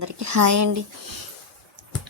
అందరికీ హాయ్ అండి.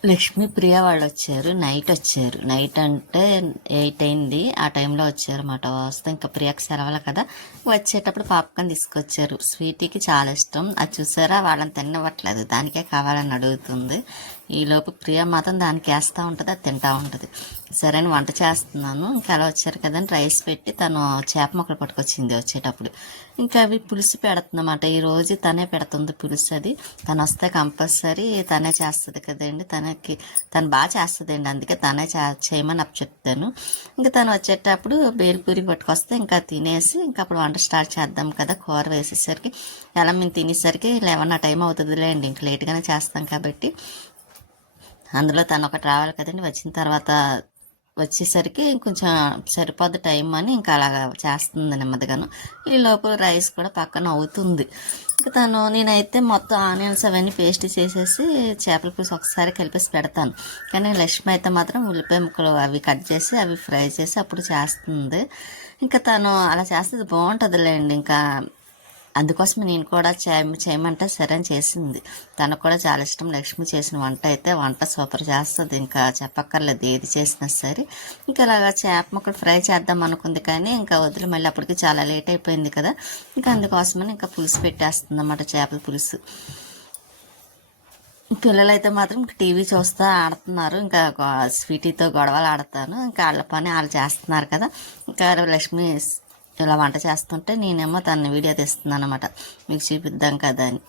లక్ష్మీ ప్రియ వాళ్ళు వచ్చారు నైట్ వచ్చారు. నైట్ అంటే ఎయిట్ అయింది ఆ టైంలో వచ్చారు అన్నమాట వస్తే. ఇంకా ప్రియకి సెలవులు కదా వచ్చేటప్పుడు పాపకాన్ తీసుకొచ్చారు. స్వీటీకి చాలా ఇష్టం. అది చూసారా? వాళ్ళని తినవట్లేదు దానికే కావాలని అడుగుతుంది. ఈలోపు ప్రియ మాత్రం దానికి వేస్తూ ఉంటుంది అది తింటూ ఉంటుంది. సరే అని వంట చేస్తున్నాను. ఇంకా అలా వచ్చారు కదని రైస్ పెట్టి తను చేప మొక్కలు పట్టుకొచ్చింది వచ్చేటప్పుడు. ఇంకా అవి పులుసు పెడుతుందన్నమాట. ఈరోజు తనే పెడుతుంది పులుసు అది. తను వస్తే కంపల్సరీ తనే చేస్తుంది కదండి. తనకి తను బాగా చేస్తుందండి. అందుకే తనే చే చేయమని అప్పు చెప్తాను. ఇంకా తను వచ్చేటప్పుడు బేల్పూరి పట్టుకొస్తే ఇంకా తినేసి ఇంకా అప్పుడు వంట స్టార్ట్ చేద్దాం కదా కూర వేసేసరికి. ఎలా మేము తినేసరికి లెవెన్ ఆ టైం అవుతుందిలే అండి ఇంక లేట్గానే చేస్తాం కాబట్టి. అందులో తను ఒకటి రావాలి కదండి. వచ్చిన తర్వాత వచ్చేసరికి కొంచెం సరిపోద్ది టైం అని ఇంకా అలాగా చేస్తుంది నెమ్మదిగాను. ఈ లోపల రైస్ కూడా పక్కన అవుతుంది. ఇంకా తను నేనైతే మొత్తం ఆనియన్స్ అవన్నీ పేస్ట్ చేసేసి చేపల పులుసు ఒకసారి కలిపేసి పెడతాను. కానీ లక్ష్మి అయితే మాత్రం ఉల్లిపాయ ముక్కలు అవి కట్ చేసి అవి ఫ్రై చేసి అప్పుడు చేస్తుంది. ఇంకా తను అలా చేస్తే బాగుంటుందిలేండి. ఇంకా అందుకోసం నేను కూడా చేయ చేయమంటే సరే అని చేసింది. తనకు కూడా చాలా ఇష్టం. లక్ష్మి చేసిన వంట అయితే వంట సూపర్ చేస్తుంది. ఇంకా చెప్పక్కర్లేదు ఏది చేసినా సరే. ఇంకా ఇలాగా చేప ముక్కలు ఫ్రై చేద్దాం అనుకుంది కానీ ఇంకా వదిలి మళ్ళీ అప్పటికి చాలా లేట్ అయిపోయింది కదా. ఇంకా అందుకోసమని ఇంకా పులుసు పెట్టేస్తుంది అన్నమాట చేపల పులుసు. పిల్లలైతే మాత్రం టీవీ చూస్తూ ఆడుతున్నారు. ఇంకా స్వీటీతో గొడవలు ఆడతాను. ఇంకా వాళ్ళ పని వాళ్ళు చేస్తున్నారు కదా. ఇంకా లక్ష్మి ఇలా వంట చేస్తుంటే నేనేమో తన వీడియో తీస్తున్నాను అనమాట మీకు చూపిద్దాం కదా అని.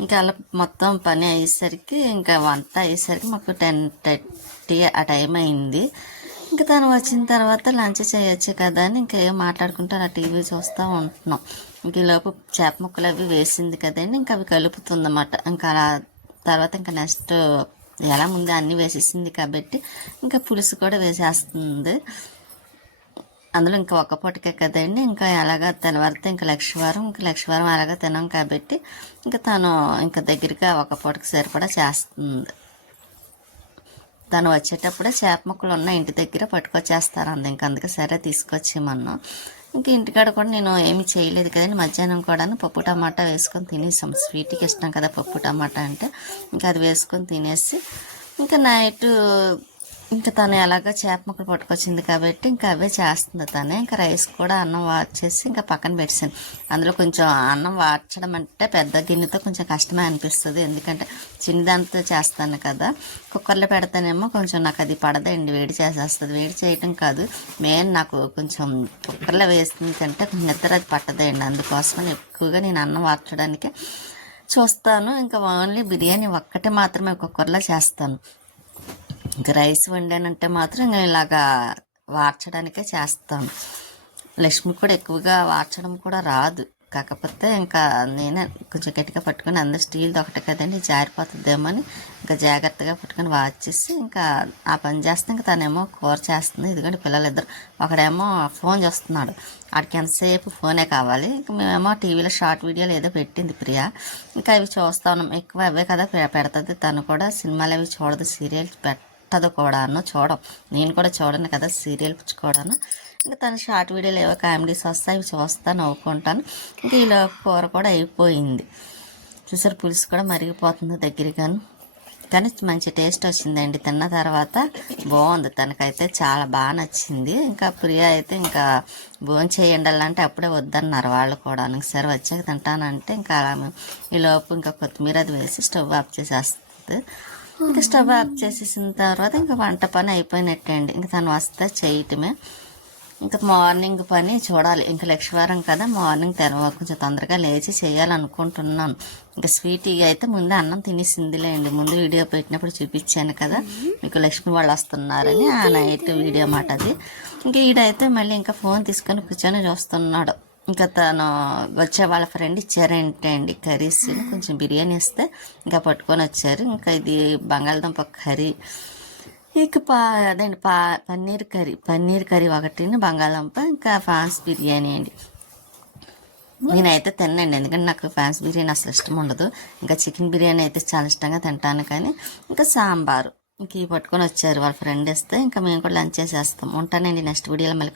ఇంకా అలా మొత్తం పని అయ్యేసరికి ఇంకా వంట అయ్యేసరికి మాకు టెన్ థర్టీ ఆ టైం అయింది. ఇంకా తను వచ్చిన తర్వాత లంచ్ చేయొచ్చు కదా అని ఇంకా ఏం మాట్లాడుకుంటూ అలా టీవీ చూస్తూ ఉంటున్నాం. ఇంక ఈలోపు చేప ముక్కలు అవి వేసింది కదండి ఇంకా అవి కలుపుతుందన్నమాట. ఇంకా అలా తర్వాత ఇంకా నెక్స్ట్ ఎలా ముందు అన్నీ వేసేసింది కాబట్టి ఇంకా పులుసు కూడా వేసేస్తుంది. అందులో ఇంకా ఒక్క పూటకే కదండి. ఇంకా ఎలాగా తెల్లవారితే ఇంకా లక్షవారం ఇంకా లక్షవారం అలాగా తినాం కాబట్టి ఇంకా తను ఇంకా దగ్గరగా ఒక పూటకి సరిపడా చేస్తుంది. తను వచ్చేటప్పుడే చేప ముక్కలు ఉన్న ఇంటి దగ్గర పట్టుకొచ్చేస్తారు అంది ఇంకా అందుకే సరే తీసుకొచ్చేమన్నాం ఇంకా ఇంటికాడ కూడా నేను ఏమి చేయలేదు కదండి. మధ్యాహ్నం కూడా పప్పు టమాటా వేసుకొని తినేసాం. స్వీట్కి ఇష్టం కదా పప్పు టమాటా అంటే. ఇంకా అది వేసుకొని తినేసి ఇంకా నైట్ ఇంకా తను ఎలాగో చేప ముక్కలు పట్టుకొచ్చింది కాబట్టి ఇంకా అవే చేస్తుంది తనే. ఇంకా రైస్ కూడా అన్నం వార్చేసి ఇంకా పక్కన పెట్టాను అందులో కొంచెం అన్నం వార్చడం అంటే పెద్ద గిన్నెతో కొంచెం కష్టమే అనిపిస్తుంది. ఎందుకంటే చిన్నదాంతో చేస్తాను కదా. కుక్కర్లో పెడతానేమో కొంచెం నాకు అది పడదండి. వేడి చేసేస్తుంది. వేడి చేయటం కాదు. మెయిన్ నాకు కొంచెం కుక్కర్లో వేస్తుంది అంటే నిద్ర అది పట్టదండి. అందుకోసమని ఎక్కువగా నేను అన్నం వార్చడానికి చూస్తాను. ఇంకా ఓన్లీ బిర్యానీ ఒక్కటే మాత్రమే కుక్కర్లో చేస్తాను. ఇంకా రైస్ వండానంటే మాత్రం ఇంకా ఇలాగా వార్చడానికే చేస్తాను. లక్ష్మి కూడా ఎక్కువగా వార్చడం కూడా రాదు. కాకపోతే ఇంకా నేనే కొంచెం గట్టిగా పట్టుకొని అందరు స్టీల్ది ఒకటే కదండి జారిపోతుందేమో అని ఇంకా జాగ్రత్తగా పట్టుకొని వాచేసి ఇంకా ఆ పని చేస్తే ఇంకా తనేమో కూర చేస్తుంది. ఇదిగోండి పిల్లలిద్దరు. ఒకడేమో ఫోన్ చూస్తున్నాడు. వాడికి ఎంతసేపు ఫోనే కావాలి. ఇంకా మేమేమో టీవీలో షార్ట్ వీడియోలు ఏదో పెట్టింది ప్రియ. ఇంకా అవి చూస్తా ఉన్నాం. ఎక్కువ అవే కదా పె- పెడుతుంది. తను కూడా సినిమాలు అవి చూడదు సీరియల్ పెట్టదు కూడాను చూడం. నేను కూడా చూడను కదా సీరియల్ కూడాను ఇంకా తన షార్ట్ వీడియోలు ఏవో కామెడీస్ వస్తాయి అవి చూస్తాను నవ్వుకుంటాను. ఇంకా ఇలా కూర కూడా అయిపోయింది. చూసారు పులుసు కూడా మరిగిపోతుంది దగ్గరగాను. కానీ మంచి టేస్ట్ వచ్చిందండి. తిన్న తర్వాత బాగుంది. తనకైతే చాలా బాగా నచ్చింది. ఇంకా ప్రియా అయితే ఇంకా భోజనం చేయండాలంటే అప్పుడే వద్దన్నారు వాళ్ళు కూడా. సరే వచ్చాక తింటానంటే ఇంకా అలా ఈ లోపు ఇంకా కొత్తిమీర అది వేసి స్టవ్ ఆఫ్ చేసేస్తుంది. ఇంకా స్టవ్ ఆఫ్ చేసేసిన తర్వాత ఇంకా వంట పని అయిపోయినట్టే అండి ఇంకా తను వస్తే చేయటమే. ఇంకా మార్నింగ్ పని చూడాలి. ఇంకా లక్ష్మీవారం కదా మార్నింగ్ తెరవ కొంచెం తొందరగా లేచి చేయాలనుకుంటున్నాను. ఇంకా స్వీట్ అయితే ముందే అన్నం తినేసిందిలేండి. ముందు వీడియో పెట్టినప్పుడు చూపించాను కదా మీకు లక్ష్మి వాళ్ళు వస్తున్నారని. ఆ నైట్ వీడియో మాట అది. ఇంకా ఈడైతే మళ్ళీ ఇంకా ఫోన్ తీసుకొని కూర్చొని చూస్తున్నాడు. ఇంకా తను వచ్చే వాళ్ళ ఫ్రెండ్ ఇచ్చారంటే అండి కర్రీస్ కొంచెం బిర్యానీ ఇస్తే ఇంకా పట్టుకొని వచ్చారు. ఇంకా ఇది బంగాళదుంప కర్రీ. ఇక పా అదండి పా పన్నీర్ కర్రీ. పన్నీర్ కర్రీ ఒకటి బంగాళదుంప ఇంకా ఫ్రాన్స్ బిర్యానీ అండి. నేనైతే తినండి ఎందుకంటే నాకు ఫ్రాన్స్ బిర్యానీ అసలు ఇష్టం ఉండదు. ఇంకా చికెన్ బిర్యానీ అయితే చాలా ఇష్టంగా తింటాను కానీ ఇంకా సాంబారు. ఇంక ఇవి పట్టుకొని వచ్చారు వాళ్ళ ఫ్రెండ్ ఇస్తే ఇంకా మేము కూడా లంచ్ చేసేస్తాం ఉంటానండి నెక్స్ట్ వీడియోలో మళ్ళీ